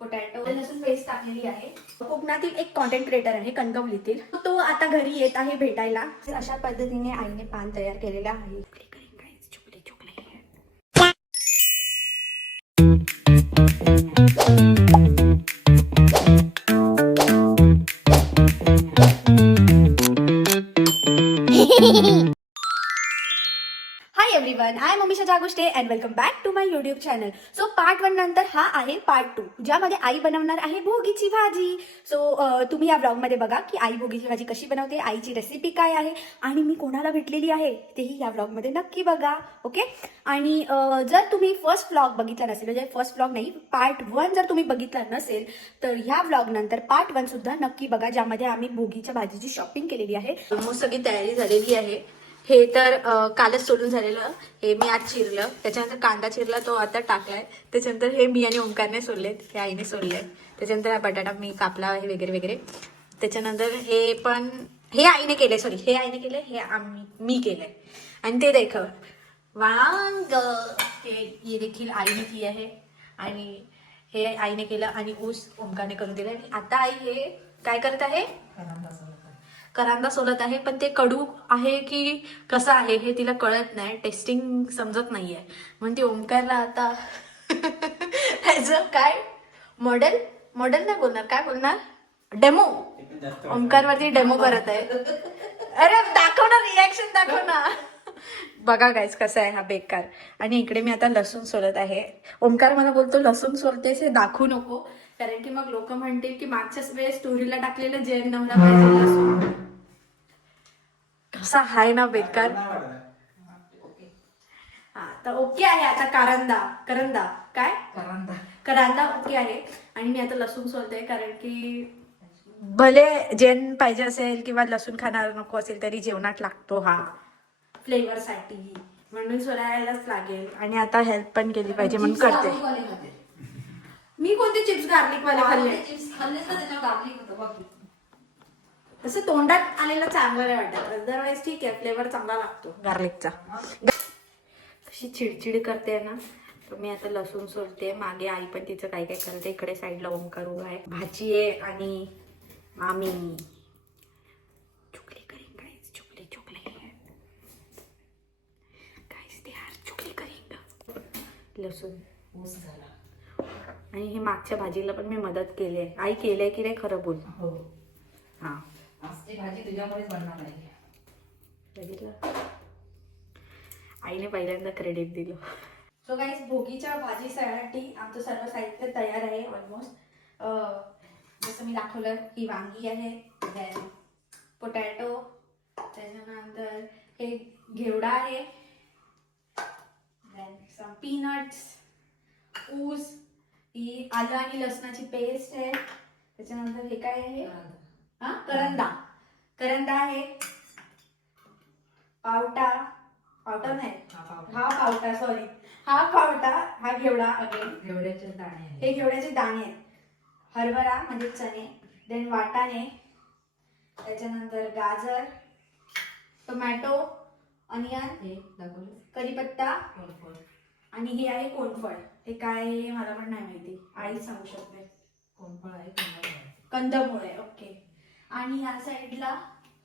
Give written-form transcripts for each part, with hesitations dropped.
Potato लसूण paste टाकलेली आहे. कोकणातील एक कॉन्टेंट क्रिएटर आहे कणकवलीतील, तो आता घरी येत आहे भेटायला. अशा पद्धतीने आईने पान तयार केलेला आहे. हाय एव्हरीवन, आय मम्मीशा जागुष्टे and welcome back to my YouTube channel. So part 1 नंतर हा आहे पार्ट 2, ज्यामध्ये आई बनवणार आहे भोगीची भाजी. सो तुम्ही या ब्लॉगमध्ये बघा की आई भोगीची भाजी कशी बनवते, आईची रेसिपी काय आहे आणि मी कोणाला भेटलेली आहे तेही या ब्लॉगमध्ये नक्की बघा. ओके. आणि जर तुम्ही फर्स्ट ब्लॉग बघितला नसेल, म्हणजे फर्स्ट ब्लॉग नाही, पार्ट 1 जर तुम्ही बघितला नसेल तर ह्या ब्लॉग नंतर पार्ट 1 सुद्धा नक्की बघा, ज्यामध्ये आम्ही भोगीच्या भाजीची शॉपिंग केलेली आहे. ऑलमोस्ट सगळी तयारी झालेली आहे. हे तर कालच सोडून झालेलं, हे मी आज चिरलं. त्याच्यानंतर कांदा चिरला, तो आता टाकलाय. त्याच्यानंतर हे मी आणि ओंकारने सोडलेत, हे आईने सोडलंय. त्याच्यानंतर हा बटाटा मी कापला आहे वगैरे वगैरे. त्याच्यानंतर हे पण हे आईने केलंय, सॉरी हे आईने केलंय, हे मी केलंय. आणि ते देखील वांग, हे देखील आईने केली आहे. आणि हे आईने केलं आणि ऊस ओंकारने करून दिलं. आणि आता आई हे काय करत आहे, करांदा सोलत आहे. पण ते कडू आहे की कसं आहे हे तिला कळत नाही, टेस्टिंग समजत नाहीये. म्हणून ती ओंकारला आता काय मॉडेल नाही बोलणार, काय बोलणार, डेमो, ओंकारवरती डेमो करत आहे. अरे दाखव ना, रिॲक्शन दाखव ना. बघा गाईस कसा आहे हा बेकार. आणि इकडे मी आता लसूण सोलत आहे. ओंकार मला बोलतो लसूण सोलतेस हे दाखवू नको, कारण की मग लोक म्हणतील की मागच्याच वेळेस स्टोरीला टाकलेलं जैन नवरा पाहिजे लसूण. कसा हाय ना बेकार. हा तर ओके आहे आता. करांदा ओके आहे. आणि मी आता लसूण सोलते, कारण की भले जेन पाहिजे असेल किंवा लसूण खाणार नको असेल तरी जेवणात लागतो हा फ्लेवर साठी, म्हणून सोलायलाच लागेल. आणि आता हेल्प पण केली पाहिजे म्हणून करते. मी कोणते चिप्स गार्लिक वाले खाल्ले? तसं तोंडात आलेलं चांगलं नाही वाटत, अदरवाईज ठीक आहे, फ्लेवर चांगला लागतो गार्लिकचा. तशी चिडचिड करते ना, तर मी आता लसूण सोलते. मागे आई पण तिचं काय काय करते. इकडे साईडला ओंकार उभा आहे, भाची आहे आणि मामी चुकली करेंगे गाइस, चुकली गाइस, ते यार चुकली करेंगे. लसूण ऊस झाला. आणि हे मागच्या भाजीला पण मी मदत केली आहे. आई केलंय की नाही खरं बोल. हो हा, आज ती भाजी तुझ्यामुळेच बनणार आहे. बघितलं, आईने पहिल्यांदा क्रेडिट दिलं. सो गाईस, भोगीच्या भाजीसाठी आमचं सर्व साहित्य तयार आहे ऑलमोस्ट. जसं मी दाखवलं, ही वांगी आहे, देन पोटॅटो, त्याच्यानंतर हे घेवडा आहे, देन सम पीनट्स, ऊस, ही आलं आणि लसणाची पेस्ट आहे. त्याच्यानंतर हे काय आहे, हा करंदा आहे, पावटा नाही, हा पावटा, सॉरी, हा पावटा, हा घेवडा, घेवड्याचे दाणे, हे घेवड्याचे दाणे आहेत. हरभरा म्हणजे चणे, देन वाटाणे, त्याच्यानंतर गाजर, टोमॅटो, अनियन, कढीपत्ता, आणि हे आहे कोणफळ. हे काय आहे मला पण नाही माहिती, आई सांगू शकते. कोणफळ आहे, कंदमुळ आहे. ओके. आणि या साईडला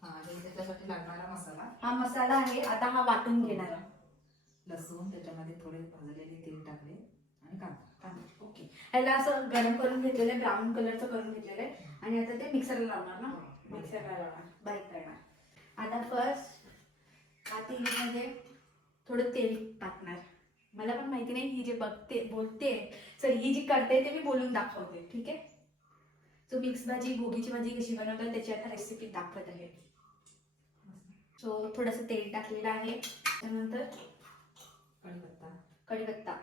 त्याच्यासाठी लागणारा मसाला, हा मसाला आहे. आता हा वाटून घेणार, लसूण, त्याच्यामध्ये थोडे भाजलेले तेल टाकले आणि कांदा. ओके. ह्याला असं गरम करून घेतलेलं आहे, ब्राऊन कलरचं करून घेतलेलं आहे. आणि आता ते मिक्सरला लावणार ना, मिक्सरला लावणार, बारीक करणार. आता फर्स्ट पातेलीमध्ये थोडं तेल टाकणार. मला पण माहिती नाही, ही जे बोलते सॉरी, ही जी करते ते मी बोलून दाखवते, ठीक आहे. सो मिक्स भाजी, भोगीची भाजी कशी बनवतात त्याची आता रेसिपी दाखवत आहे. सो थोडंसं तेल टाकलेलं आहे. त्यानंतर कढीपत्ता,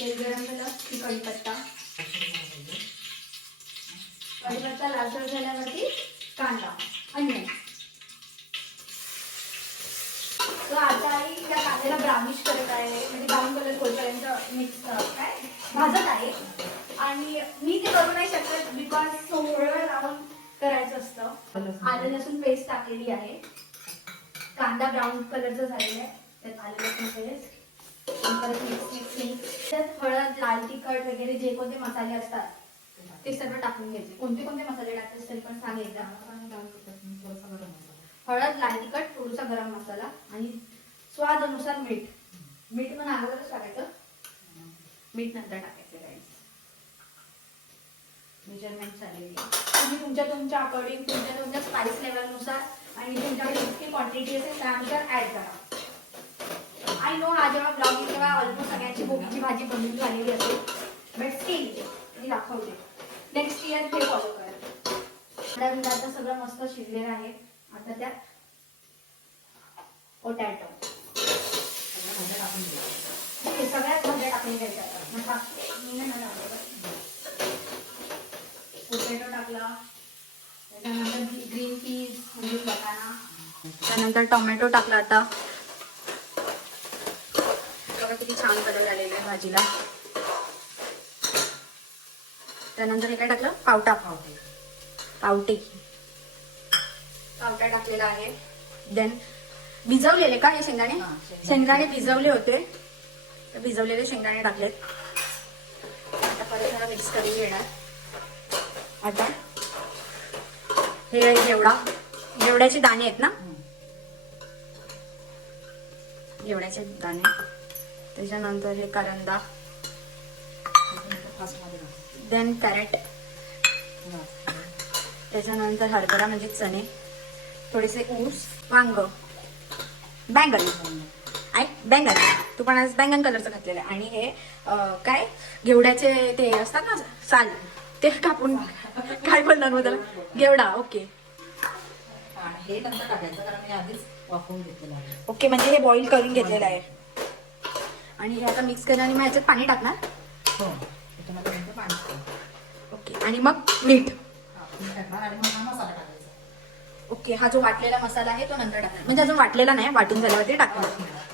तेल गरम झालं की कढीपत्ता लालसर झाल्यावरती कांदा, अनियन. सो आता आई या कांद्याला ब्राउनिश करत आहे, म्हणजे ब्राऊन कलर होईपर्यंत मिक्स काय भाजत आहे. आणि मी ते करू नाही शकत बिकॉज थोडं राऊंड करायचं असतं. आलं लसूण पेस्ट टाकलेली आहे, कांदा ब्राऊन कलरचा झालेला आहे, त्यात आलं लसूण पेस्ट, परत मिक्स. त्यात लाल तिखट वगैरे जे कोणते मसाले असतात ते सर्व टाकून घ्यायचे. कोणते कोणते मसाले टाकतेस तरी पण सांग एकदा. हळद, लाल तिखट, थोडासा गरम मसाला आणि स्वाद अनुसार मीठ. मीठ पण अगोदरच टाकायचं, मीठ नंतर टाकायचं. मेजरमेंट चालेल तुम्ही तुमच्या अकॉर्डिंग तुमच्या स्पाइस लेवलनुसार आणि तुमच्याकडे जितकी क्वांटिटी असेल त्यानुसार ऍड करा. आय नो हा जेव्हा ब्लॉग येईल तेव्हा ऑलमोस्ट सगळ्यांची भोगीची भाजी बनवून झालेली असेल, बट स्टील मी दाखवते. नेक्स्ट इयर हे फॉलो करा. आता सगळं मस्त शिजलेलं आहे. आता त्यात पोटॅटो सगळ्यात भाज्या टाकून घ्यायच्या. पोटॅटो टाकला, त्याच्यानंतर ग्रीन पीस म्हणजे वाटाणा, त्यानंतर टोमॅटो टाकला. आता बघा किती छान कलर आलेला आहे भाजीला. त्यानंतर हे काय टाकलं, पावटा टाकलेला आहे. देन भिजवलेले का हे शेंगदाणे भिजवले होते, भिजवलेले शेंगदाणे टाकलेत. आता परत जरा मिक्स करून घेणार. आता हे घेवड्याचे दाणे आहेत ना, घेवड्याचे दाणे. त्याच्यानंतर हे करंदा, देन कॅरेट, त्याच्यानंतर हरभरा म्हणजे चणे, थोडेसे ऊस, वांग, बैंगन तू पण आज बैंगन कलरचं घातलेलं आहे. आणि हे काय घेवड्याचे ते असतात ना साल, ते कापून काय बोलणार मग त्याला, घेवडा. ओके, हे नंतर टाकायचं कारण मी आधीच वाफवून घेतलेलं आहे. ओके, म्हणजे हे बॉईल करून घेतलेलं आहे. आणि हे आता मिक्स करणार आणि मग ह्याच्यात पाणी टाकणार. हो, त्याच्यामध्ये पाणी. ओके, आणि मग मीठ टाकणार आणि मग हा मसाला टाकायचा. ओके, हा जो वाटलेला मसाला आहे तो नंतर टाकणार, म्हणजे अजून वाटलेला नाही, वाटून झाल्यावरती टाकणार.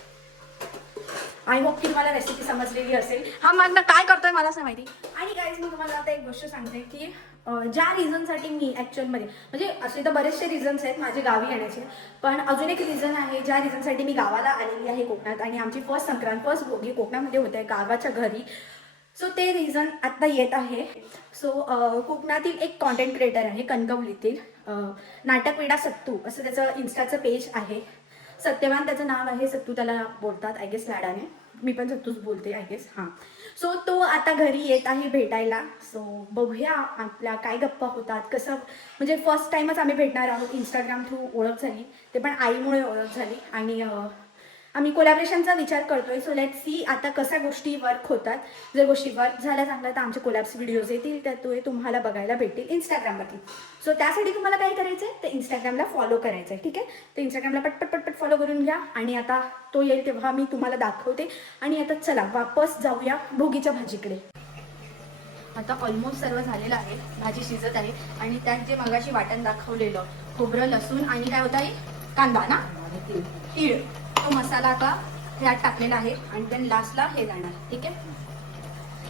आय होप की तुम्हाला रेसिपी समजलेली असेल. हा मग काय करतोय मला असं माहिती. आणि गाईज मी तुम्हाला आता एक गोष्ट सांगते की ज्या रिझनसाठी मी ॲक्च्युअलमध्ये म्हणजे असे तर बरेचसे रिझन्स आहेत माझे गावी येण्याचे, पण अजून एक रिझन आहे ज्या रिझनसाठी मी गावाला आलेली आहे कोकणात. आणि आमची फर्स्ट भोगी कोकणामध्ये होते गावाच्या घरी. सो ते रिझन आत्ता येत आहे. सो कोकणातील एक कॉन्टेंट क्रिएटर आहे कणकवलीतील, नाटकवेडा सत्तू असं त्याचं इन्स्टाचं पेज आहे. सत्यवान त्याचं नाव आहे, सत्तू त्याला बोलतात आय गेस लाडाने, मी पण सत्तूच बोलते आय गेस. हां, सो तो आता घरी येत आहे भेटायला. सो बघूया आपल्या काय गप्पा होतात, कसं म्हणजे फर्स्ट टाईमच आम्ही भेटणार आहोत. इंस्टाग्राम थ्रू ओळख झाली, ते पण आईमुळे ओळख झाली. आणि आम्ही कोलॅबरेशनचा विचार करतोय. सो लेट सी आता कशा गोष्टी वर्क होतात. जर गोष्टी वर्क झाल्या चांगल्या तर आमचे कोलॅब्स व्हिडिओज येतील, तर तो तुम्हाला बघायला भेटतील इंस्टाग्रामवरती. सो त्यासाठी तुम्हाला काय करायचं आहे, ते इंस्टाग्रामला फॉलो करायचं आहे. ठीक आहे, ते इंस्टाग्रामला पटपट फॉलो करून घ्या. आणि आता तो येईल तेव्हा मी तुम्हाला दाखवते. आणि आता चला वापस जाऊया भोगीच्या भाजीकडे. आता ऑलमोस्ट सर्व झालेलं आहे, भाजी शिजत आहे. आणि त्यात जे मगाशी वाटण दाखवलेलं खोबरं, लसूण आणि काय होतं आहे कांदा ना, तीळ, तो मसाला आता ह्यात टाकलेला आहे. आणि then लास्टला हे जाणार. ठीक आहे,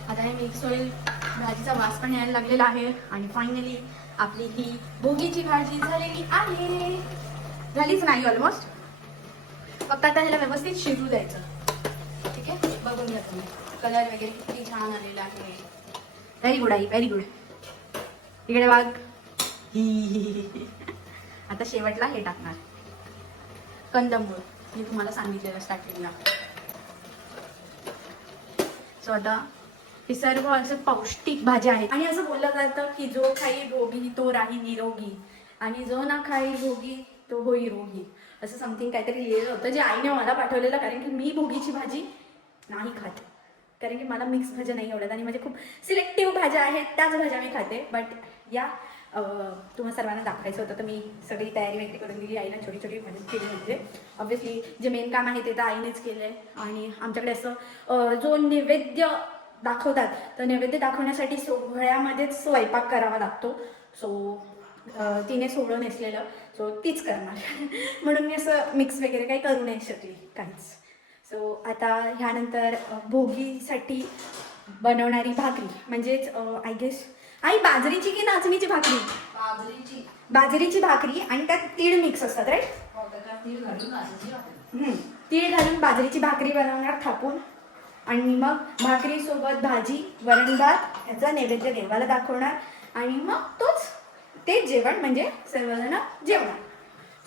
आता हे मिक्स होईल, भाजीचा वास पण यायला लागलेला आहे. आणि फायनली आपली ही भोगीची भाजी झालेली आहे. झालीच नाही ऑलमोस्ट, फक्त आता ह्याला व्यवस्थित शिजू द्यायचं. ठीक आहे, बघून घ्या तुम्ही कलर वगैरे किती छान आलेला आहे. Very good I, very good. इकडे बघ. आता शेवटला हे टाकणार कंदमूळ, मी तुम्हाला सांगितलेलं स्टार्टिंगला. सो आता हे सर्व असं पौष्टिक भाज्या आहेत. आणि असं बोललं जातं की जो खाई भोगी तो राही निरोगी, आणि जो ना खाई भोगी तो होई रोगी, असं समथिंग काहीतरी लिहिलं होतं जे आईने मला पाठवलेलं. कारण की मी भोगीची भाजी नाही खात, कारण की मला मिक्स भाज्या नाही आवडत आणि माझे खूप सिलेक्टिव्ह भाज्या आहेत, त्याच भाज्या मी खाते. बट या तुम्हाला सर्वांना दाखवायचं होतं, तर मी सगळी तयारी वगैरे करून दिली आईला. छोटी छोटी मदत केली. म्हणजे ऑब्व्हियसली जे मेन काम आहे ते तर आईनेच केलं आहे. आणि आमच्याकडे असं जो नैवेद्य दाखवतात, तर नैवेद्य दाखवण्यासाठी सोहळ्यामध्येच स्वयंपाक करावा लागतो. सो तिने सोहळं नेसलेलं, सो तीच करणार. म्हणून मी असं मिक्स वगैरे काही करू नाही शकली काहीच. सो आता ह्यानंतर भोगीसाठी बनवणारी भाकरी म्हणजेच आय गेस आई बाजरीची की नाचणीची भाकरी, बाजरीची भाकरी. आणि त्यात तीळ मिक्स असतात राईट, तीळ घालून बाजरीची भाकरी बनवणार थापून. आणि मग भाकरीसोबत भाजी वरण भात ह्याचा नैवेद्य देवाला दाखवणार आणि मग तोच ते जेवण म्हणजे सर्वजण जेवणार.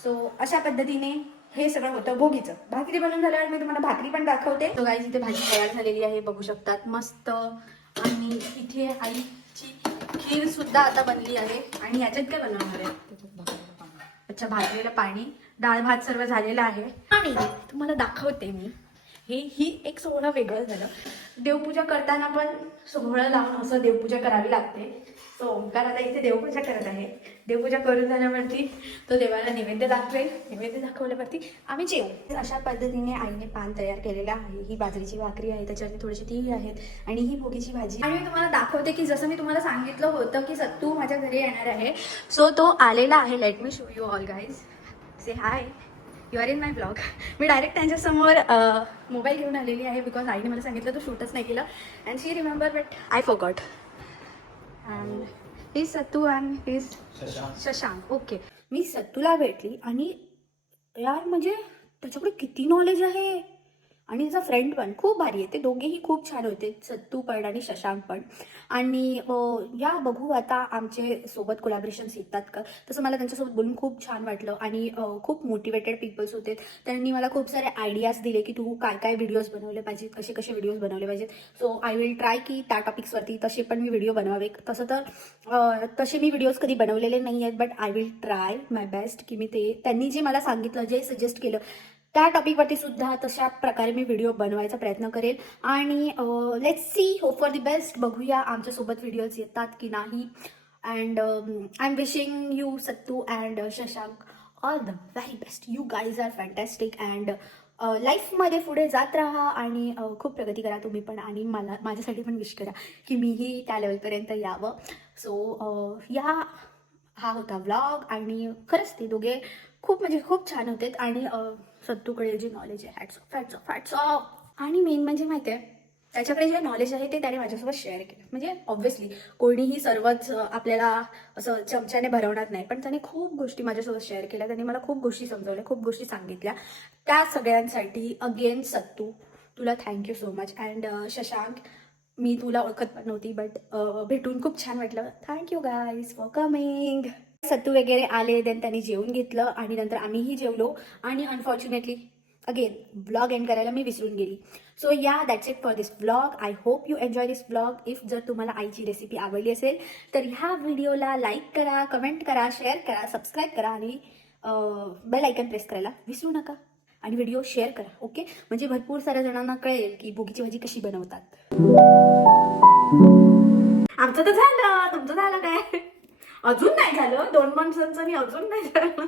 सो अशा पद्धतीने हे सगळं होतं भोगीचं. भाकरी बनवून झाल्यावर मी तुम्हाला भाकरी पण दाखवते. तो गाईज इथे भाजी तयार झालेली आहे बघू शकतात मस्त. आणि इथे आईची खीर सुद्धा आता बनली आहे. आणि याच्यात काय बनवणार आहे? अच्छा, भाजलेलं पाणी, डाळ भात सर्व झालेला आहे. आणि तुम्हाला दाखवते मी ही एक सोहळं वेगळं झालं. देवपूजा करताना पण सोहळं लावून असं देवपूजा करावी लागते. सो ओंकार आता इथे देवपूजा करत आहे. देवपूजा करून झाल्यावरती तो देवाला नैवेद्य दाखवेल. नैवेद्य दाखवल्यावरती आम्ही जेवू. अशा पद्धतीने आईने पान तयार केलेलं आहे. ही बाजरीची भाकरी आहे, त्याच्यावरती थोडीशी तीळ आहेत आणि ही भोगीची भाजी. आणि मी तुम्हाला दाखवते की जसं मी तुम्हाला सांगितलं होतं की सत्तू माझ्या घरी येणार आहे. सो तो आलेला आहे. Let me show you all guys. Say high, you are in my blog. Me direct त्यांच्यासमोर मोबाईल घेऊन आलेली आहे बिकॉज आईने मला सांगितलं तू शूटच नाही केलं. And she remember but I forgot. And he Sattu and he Shashank. Okay, मी सत्तूला भेटली आणि यार म्हणजे त्याच्याकडे किती नॉलेज आहे. आणि त्याचा फ्रेंड पण खूप भारी आहे. ते दोघेही खूप छान होते, सत्तू पण आणि शशांक पण. आणि या बघू आता आमचे सोबत कोलॅबरेशन्स येतात का. तसं मला त्यांच्यासोबत बोलून खूप छान वाटलं. आणि खूप मोटिवेटेड पीपल्स होते. त्यांनी मला खूप सारे आयडियाज दिले की तू काय काय व्हिडिओज बनवले पाहिजेत, कसे कसे व्हिडिओज बनवले पाहिजेत. सो आय विल ट्राय की त्या टॉपिक्सवरती तसे पण मी व्हिडिओ बनवावे. तसं तर तसे मी व्हिडिओज कधी बनवलेले नाही आहेत, but I will try my best की मी ते त्यांनी जे मला सांगितलं, जे सजेस्ट केलं त्या टॉपिकवरती सुद्धा तशा प्रकारे मी व्हिडिओ बनवायचा प्रयत्न करेल. आणि let's see, hope for the best. बघूया आमच्यासोबत व्हिडिओज येतात की नाही. And I am wishing you Sattu and Shashank all the very best. You guys are fantastic. And लाईफमध्ये पुढे जात राहा आणि खूप प्रगती करा तुम्ही पण. आणि माझ्यासाठी पण विश करा की मीही त्या लेवलपर्यंत यावं. सो हा होता व्लॉग. आणि खरंच ते दोघे खूप म्हणजे खूप छान होते. आणि सत्तूकडे जे नॉलेज आहे, हॅट्स ऑफ. आणि मेन म्हणजे माहिती आहे, त्याच्याकडे जे नॉलेज आहे ते त्याने माझ्यासोबत शेअर केलं. म्हणजे ऑब्व्हियसली कोणीही सर्वच आपल्याला असं चमच्याने भरवणार नाही, पण त्याने खूप गोष्टी माझ्यासोबत शेअर केल्या. त्यांनी मला खूप गोष्टी समजवल्या, खूप गोष्टी सांगितल्या. त्या सगळ्यांसाठी अगेन सत्तू, तुला thank you so much. And Shashank, मी तुला ओळखत पण नव्हती, बट भेटून खूप छान वाटलं. Thank you guys for coming. Sattu वगैरे आले, देन त्यांनी जेवून घेतलं आणि नंतर आम्हीही जेवलो. आणि अनफॉर्च्युनेटली अगेन व्लॉग एंड करायला मी विसरून गेली. सो या that's it for this vlog. I hope you enjoy this vlog. If जर तुम्हाला आईची रेसिपी आवडली असेल तर ह्या व्हिडिओला लाईक करा, कमेंट करा, शेअर करा, सबस्क्राईब करा आणि बेल आयकन प्रेस करायला विसरू नका. आणि व्हिडिओ शेअर करा, ओके. म्हणजे भरपूर साऱ्या जणांना कळेल की भोगीची भाजी कशी बनवतात. आमचं तर झालं, तुमचं झालं काय? अजून नाही झालं. 2 माणसांचं आणि अजून नाही झालं.